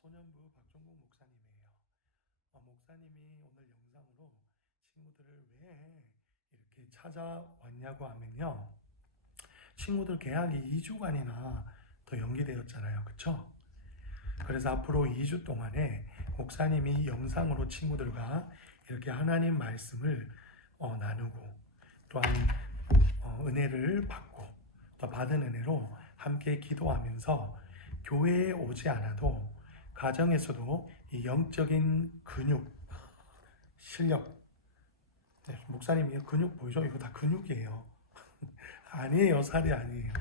소년부 박종국 목사님이에요. 목사님이 오늘 영상으로 친구들을 왜 이렇게 찾아왔냐고 하면요. 친구들 개학이 2주간이나 더 연기되었잖아요. 그쵸? 그래서 앞으로 2주 동안에 목사님이 영상으로 친구들과 이렇게 하나님 말씀을 나누고 또한 은혜를 받고 또 받은 은혜로 함께 기도하면서 교회에 오지 않아도 가정에서도 이 영적인 근육, 실력, 네, 목사님이 근육 보이죠? 이거 다 근육이에요. 아니에요, 살이 아니에요.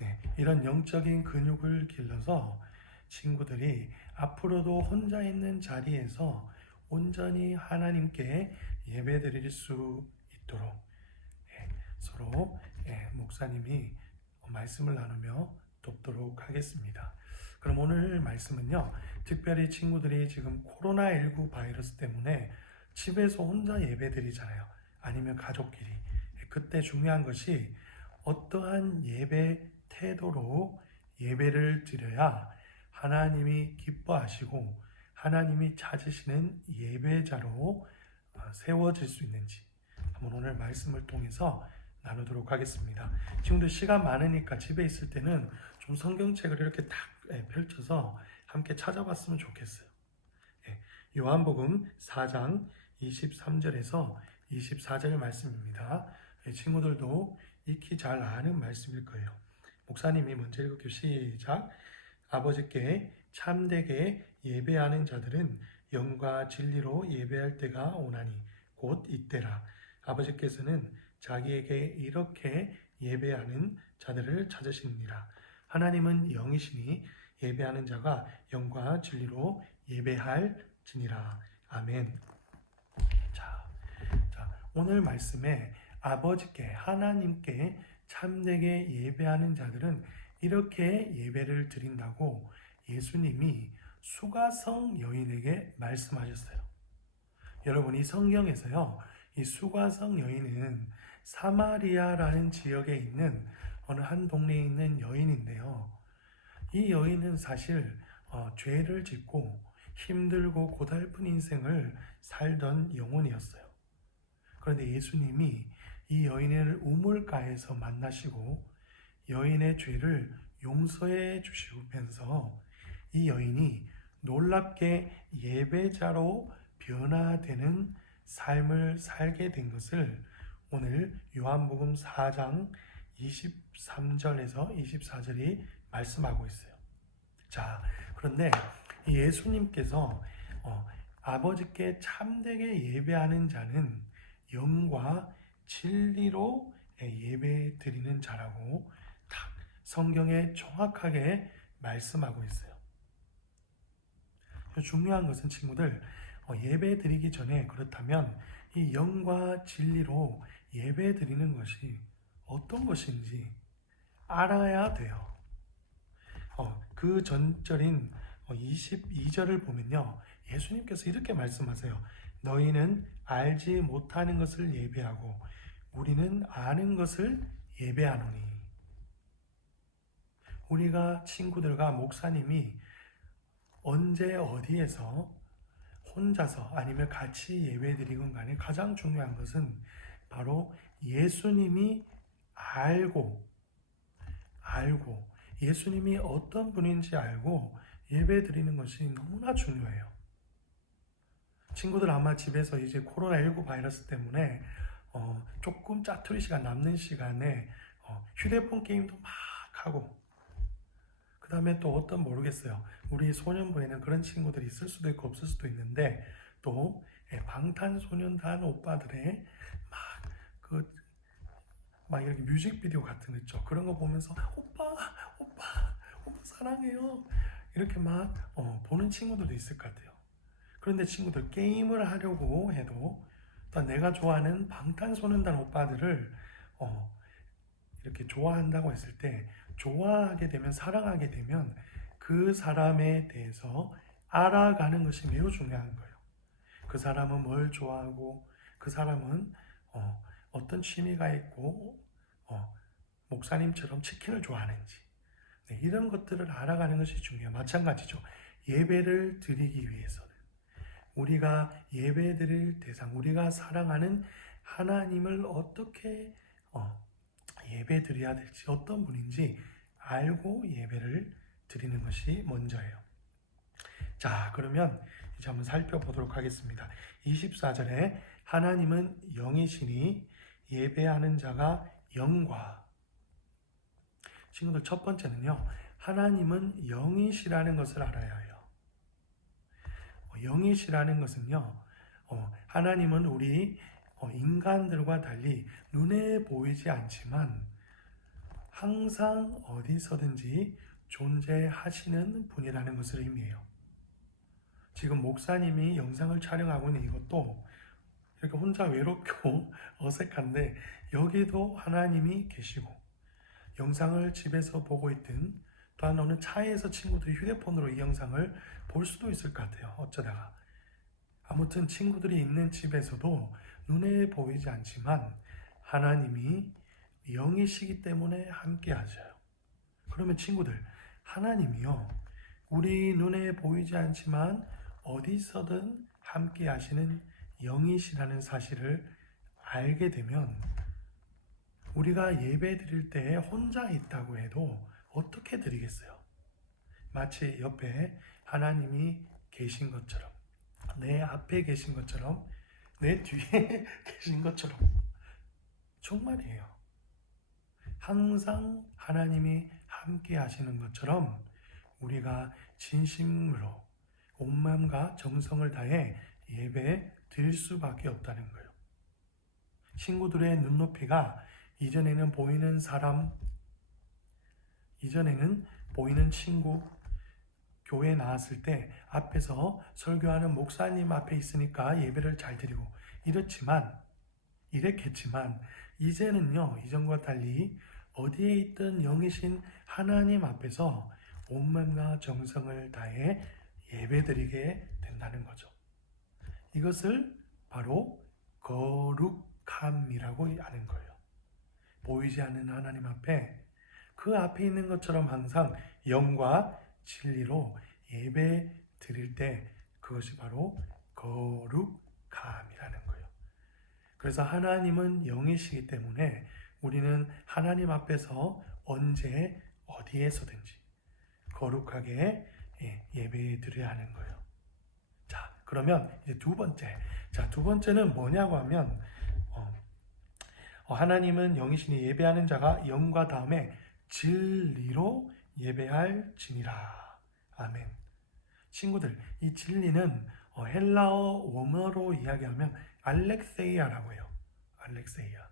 네, 이런 영적인 근육을 길러서 친구들이 앞으로도 혼자 있는 자리에서 온전히 하나님께 예배드릴 수 있도록 서로 목사님이 말씀을 나누며 돕도록 하겠습니다. 그럼 오늘 말씀은요, 특별히 친구들이 지금 코로나19 바이러스 때문에 집에서 혼자 예배드리잖아요. 아니면 가족끼리. 그때 중요한 것이 어떠한 예배 태도로 예배를 드려야 하나님이 기뻐하시고 하나님이 찾으시는 예배자로 세워질 수 있는지 한번 오늘 말씀을 통해서 나누도록 하겠습니다. 지금도 시간 많으니까 집에 있을 때는 좀 성경책을 이렇게 딱 펼쳐서 함께 찾아봤으면 좋겠어요. 요한복음 4장 23절에서 24절 말씀입니다. 친구들도 익히 잘 아는 말씀일 거예요. 목사님이 먼저 읽을게요. 시작. 아버지께 참되게 예배하는 자들은 영과 진리로 예배할 때가 오나니 곧 이때라. 아버지께서는 자기에게 이렇게 예배하는 자들을 찾으시느니라. 하나님은 영이시니 예배하는 자가 영과 진리로 예배할지니라. 아멘. 자, 오늘 말씀에 아버지께 하나님께 참되게 예배하는 자들은 이렇게 예배를 드린다고 예수님이 수가성 여인에게 말씀하셨어요. 여러분, 이 성경에서요, 이 수가성 여인은 사마리아라는 지역에 있는 어느 한 동네에 있는 여인인데요. 이 여인은 사실 죄를 짓고 힘들고 고달픈 인생을 살던 영혼이었어요. 그런데 예수님이 이 여인을 우물가에서 만나시고 여인의 죄를 용서해 주시면서 이 여인이 놀랍게 예배자로 변화되는 삶을 살게 된 것을 오늘 요한복음 4장 23절에서 24절이 말씀하고 있어요. 자, 그런데 예수님께서 아버지께 참되게 예배하는 자는 영과 진리로 예배 드리는 자라고 딱 성경에 정확하게 말씀하고 있어요. 중요한 것은 친구들, 예배 드리기 전에 그렇다면 이 영과 진리로 예배 드리는 것이 어떤 것인지 알아야 돼요. 그 전절인 22절을 보면요, 예수님께서 이렇게 말씀하세요. 너희는 알지 못하는 것을 예배하고 우리는 아는 것을 예배하노니. 우리가 친구들과 목사님이 언제 어디에서 혼자서 아니면 같이 예배드리건 간에 가장 중요한 것은 바로 예수님이 알고 예수님이 어떤 분인지 알고 예배드리는 것이 너무나 중요해요. 친구들 아마 집에서 이제 코로나19 바이러스 때문에 조금 짜투리 시간 남는 시간에 휴대폰 게임도 막 하고 그 다음에 또 어떤 모르겠어요. 우리 소년부에는 그런 친구들이 있을 수도 있고 없을 수도 있는데 또 방탄소년단 오빠들의 막 이렇게 뮤직비디오 같은 거 있죠. 그런 거 보면서 오빠 사랑해요. 이렇게 막 보는 친구들도 있을 것 같아요. 그런데 친구들 게임을 하려고 해도 또 내가 좋아하는 방탄소년단 오빠들을 이렇게 좋아한다고 했을 때 좋아하게 되면 사랑하게 되면 그 사람에 대해서 알아가는 것이 매우 중요한 거예요. 그 사람은 뭘 좋아하고 그 사람은 어떤 취미가 있고 목사님처럼 치킨을 좋아하는지 이런 것들을 알아가는 것이 중요해요. 마찬가지죠. 예배를 드리기 위해서는 우리가 예배 드릴 대상, 우리가 사랑하는 하나님을 어떻게 예배 드려야 될지, 어떤 분인지 알고 예배를 드리는 것이 먼저예요. 자, 그러면 이제 한번 살펴보도록 하겠습니다. 24절에 하나님은 영이시니 예배하는 자가 영과, 친구들 첫 번째는요, 하나님은 영이시라는 것을 알아야 해요. 영이시라는 것은요, 하나님은 우리 인간들과 달리 눈에 보이지 않지만 항상 어디서든지 존재하시는 분이라는 것을 의미해요. 지금 목사님이 영상을 촬영하고 있는 이것도 이렇게 혼자 외롭고 어색한데 여기도 하나님이 계시고, 영상을 집에서 보고 있든 또한 어느 차에서 친구들이 휴대폰으로 이 영상을 볼 수도 있을 것 같아요. 어쩌다가. 아무튼 친구들이 있는 집에서도 눈에 보이지 않지만 하나님이 영이시기 때문에 함께 하셔요. 그러면 친구들, 하나님이요, 우리 눈에 보이지 않지만 어디서든 함께 하시는 영이시라는 사실을 알게 되면 우리가 예배 드릴 때 혼자 있다고 해도 어떻게 드리겠어요? 마치 옆에 하나님이 계신 것처럼, 내 앞에 계신 것처럼, 내 뒤에 계신 것처럼. 정말이에요. 항상 하나님이 함께 하시는 것처럼 우리가 진심으로 온 마음과 정성을 다해 예배 드릴 수밖에 없다는 거예요. 친구들의 눈높이가 이전에는 보이는 사람, 이전에는 보이는 친구, 교회에 나왔을 때 앞에서 설교하는 목사님 앞에 있으니까 예배를 잘 드리고 이랬겠지만 이제는요, 이전과 달리 어디에 있든 영이신 하나님 앞에서 온 마음과 정성을 다해 예배드리게 된다는 거죠. 이것을 바로 거룩함이라고 하는 거예요. 보이지 않는 하나님 앞에 그 앞에 있는 것처럼 항상 영과 진리로 예배 드릴 때 그것이 바로 거룩함이라는 거예요. 그래서 하나님은 영이시기 때문에 우리는 하나님 앞에서 언제 어디에서든지 거룩하게 예배 드려야 하는 거예요. 자, 그러면 이제 두 번째. 자, 두 번째는 뭐냐고 하면 하나님은 영이시니 예배하는 자가 영과 다음에 진리로 예배할지니라. 아멘. 친구들, 이 진리는 헬라어 원어로 이야기하면 알렉세이아라고 해요. 알렉세이아.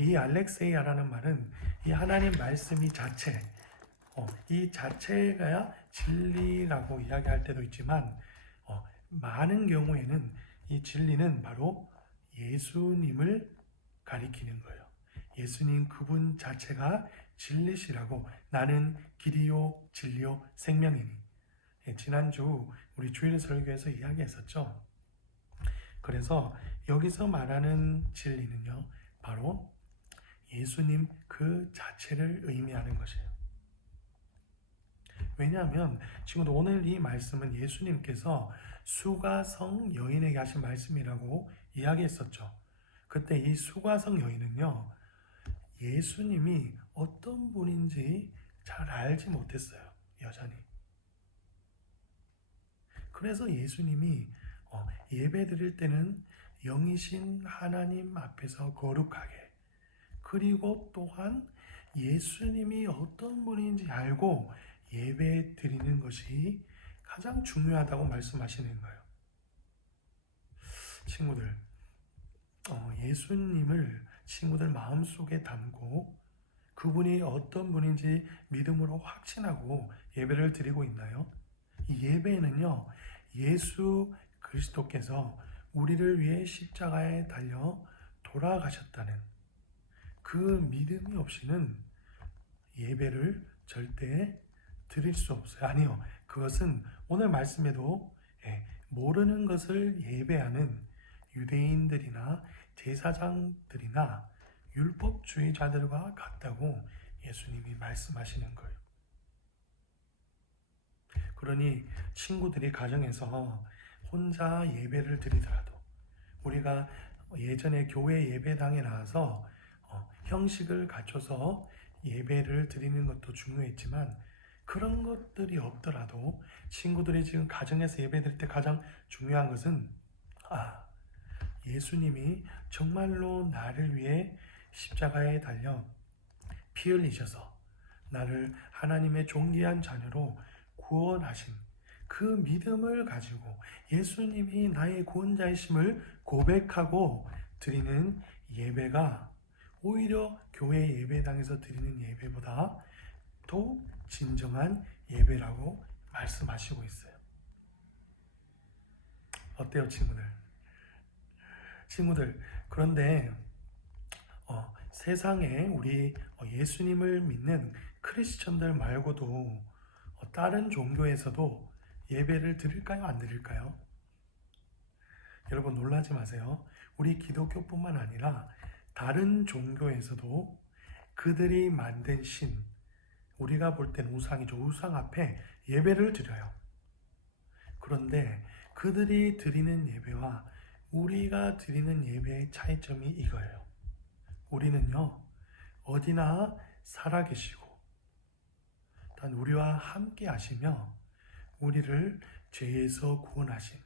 이 알렉세이아라는 말은 이 하나님 말씀 이 자체, 이 자체가 진리라고 이야기할 때도 있지만 많은 경우에는 이 진리는 바로 예수님을 가리키는 거예요. 예수님 그분 자체가 진리시라고, 나는 길이요 진리요 생명이니. 지난주 우리 주일 설교에서 이야기했었죠. 그래서 여기서 말하는 진리는요, 바로 예수님 그 자체를 의미하는 것이에요. 왜냐하면 친구들, 오늘 이 말씀은 예수님께서 수가성 여인에게 하신 말씀이라고 이야기했었죠. 그때 이 수가성 여인은요, 예수님이 어떤 분인지 잘 알지 못했어요. 여전히. 그래서 예수님이 예배 드릴 때는 영이신 하나님 앞에서 거룩하게, 그리고 또한 예수님이 어떤 분인지 알고 예배 드리는 것이 가장 중요하다고 말씀하시는 거예요. 친구들, 예수님을 친구들 마음속에 담고 그분이 어떤 분인지 믿음으로 확신하고 예배를 드리고 있나요? 이 예배에는요, 예수 그리스도께서 우리를 위해 십자가에 달려 돌아가셨다는 그 믿음이 없이는 예배를 절대 드릴 수 없어요. 아니요, 그것은 오늘 말씀에도 모르는 것을 예배하는 유대인들이나 제사장들이나 율법주의자들과 같다고 예수님이 말씀하시는 거예요. 그러니 친구들이 가정에서 혼자 예배를 드리더라도 우리가 예전에 교회 예배당에 나와서 형식을 갖춰서 예배를 드리는 것도 중요했지만 그런 것들이 없더라도 친구들이 지금 가정에서 예배 드릴 때 가장 중요한 것은 예수님이 정말로 나를 위해 십자가에 달려 피 흘리셔서 나를 하나님의 존귀한 자녀로 구원하신 그 믿음을 가지고 예수님이 나의 구원자이심을 고백하고 드리는 예배가 오히려 교회 예배당에서 드리는 예배보다 더 진정한 예배라고 말씀하시고 있어요. 어때요, 친구들? 그런데 세상에 우리 예수님을 믿는 크리스천들 말고도 다른 종교에서도 예배를 드릴까요? 안 드릴까요? 여러분 놀라지 마세요. 우리 기독교뿐만 아니라 다른 종교에서도 그들이 만든 신, 우리가 볼 땐 우상이죠. 우상 앞에 예배를 드려요. 그런데 그들이 드리는 예배와 우리가 드리는 예배의 차이점이 이거예요. 우리는요, 어디나 살아계시고, 단 우리와 함께 하시며, 우리를 죄에서 구원하신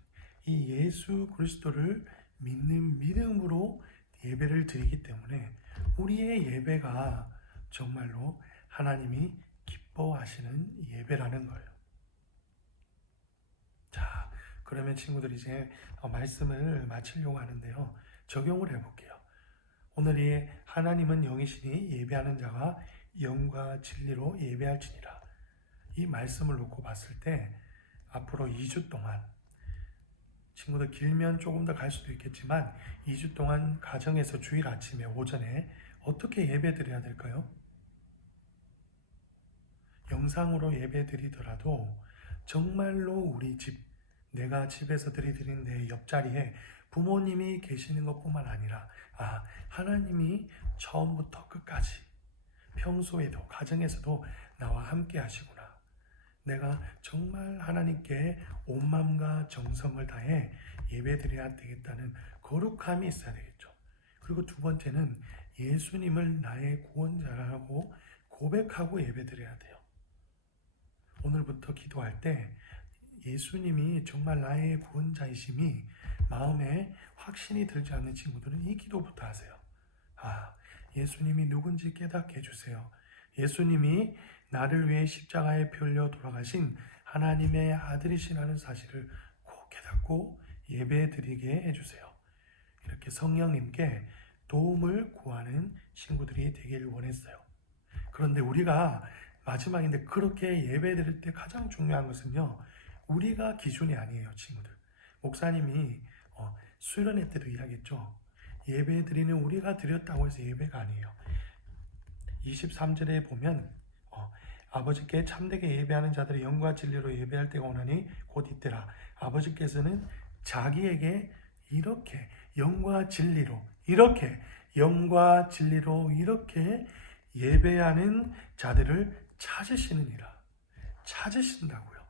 이 예수 그리스도를 믿는 믿음으로 예배를 드리기 때문에 우리의 예배가 정말로 하나님이 기뻐하시는 예배라는 거예요. 자, 그러면 친구들 이제 말씀을 마치려고 하는데요. 적용을 해볼게요. 오늘이 하나님은 영이시니 예배하는 자가 영과 진리로 예배할지니라. 이 말씀을 놓고 봤을 때 앞으로 2주 동안 친구들 길면 조금 더 갈 수도 있겠지만 2주 동안 가정에서 주일 아침에 오전에 어떻게 예배 드려야 될까요? 영상으로 예배 드리더라도 정말로 우리 집, 내가 집에서 드리는 내 옆자리에 부모님이 계시는 것뿐만 아니라 하나님이 처음부터 끝까지 평소에도 가정에서도 나와 함께 하시구나. 내가 정말 하나님께 온 마음과 정성을 다해 예배드려야 되겠다는 거룩함이 있어야 되겠죠. 그리고 두 번째는 예수님을 나의 구원자라고 고백하고 예배드려야 돼요. 오늘부터 기도할 때 예수님이 정말 나의 구원자이심이 마음에 확신이 들지 않는 친구들은 이 기도부터 하세요. 예수님이 누군지 깨닫게 해주세요. 예수님이 나를 위해 십자가에 피 흘려 돌아가신 하나님의 아들이시라는 사실을 꼭 깨닫고 예배드리게 해주세요. 이렇게 성령님께 도움을 구하는 친구들이 되기를 원했어요. 그런데 우리가 마지막인데 그렇게 예배드릴 때 가장 중요한 것은요, 우리가 기준이 아니에요, 친구들. 목사님이 수련회 때도 이야기했죠. 예배드리는 우리가 드렸다고 해서 예배가 아니에요. 23절에 보면 아버지께 참되게 예배하는 자들이 영과 진리로 예배할 때가 오나니 곧 이때라. 아버지께서는 자기에게 이렇게 영과 진리로 이렇게 예배하는 자들을 찾으시느니라. 찾으신다고요.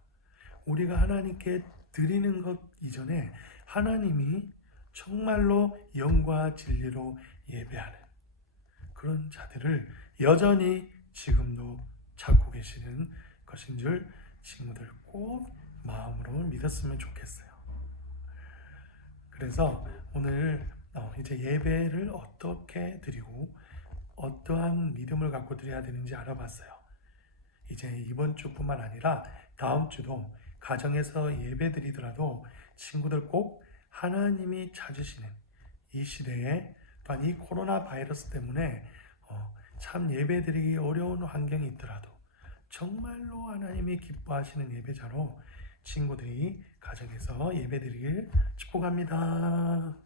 우리가 하나님께 드리는 것 이전에 하나님이 정말로 영과 진리로 예배하는 그런 자들을 여전히 지금도 찾고 계시는 것인 줄 친구들 꼭 마음으로 믿었으면 좋겠어요. 그래서 오늘 이제 예배를 어떻게 드리고 어떠한 믿음을 갖고 드려야 되는지 알아봤어요. 이제 이번 주뿐만 아니라 다음 주도 가정에서 예배 드리더라도 친구들 꼭 하나님이 찾으시는 이 시대에 또한 이 코로나 바이러스 때문에 참 예배 드리기 어려운 환경이 있더라도 정말로 하나님이 기뻐하시는 예배자로 친구들이 가정에서 예배 드리길 축복합니다.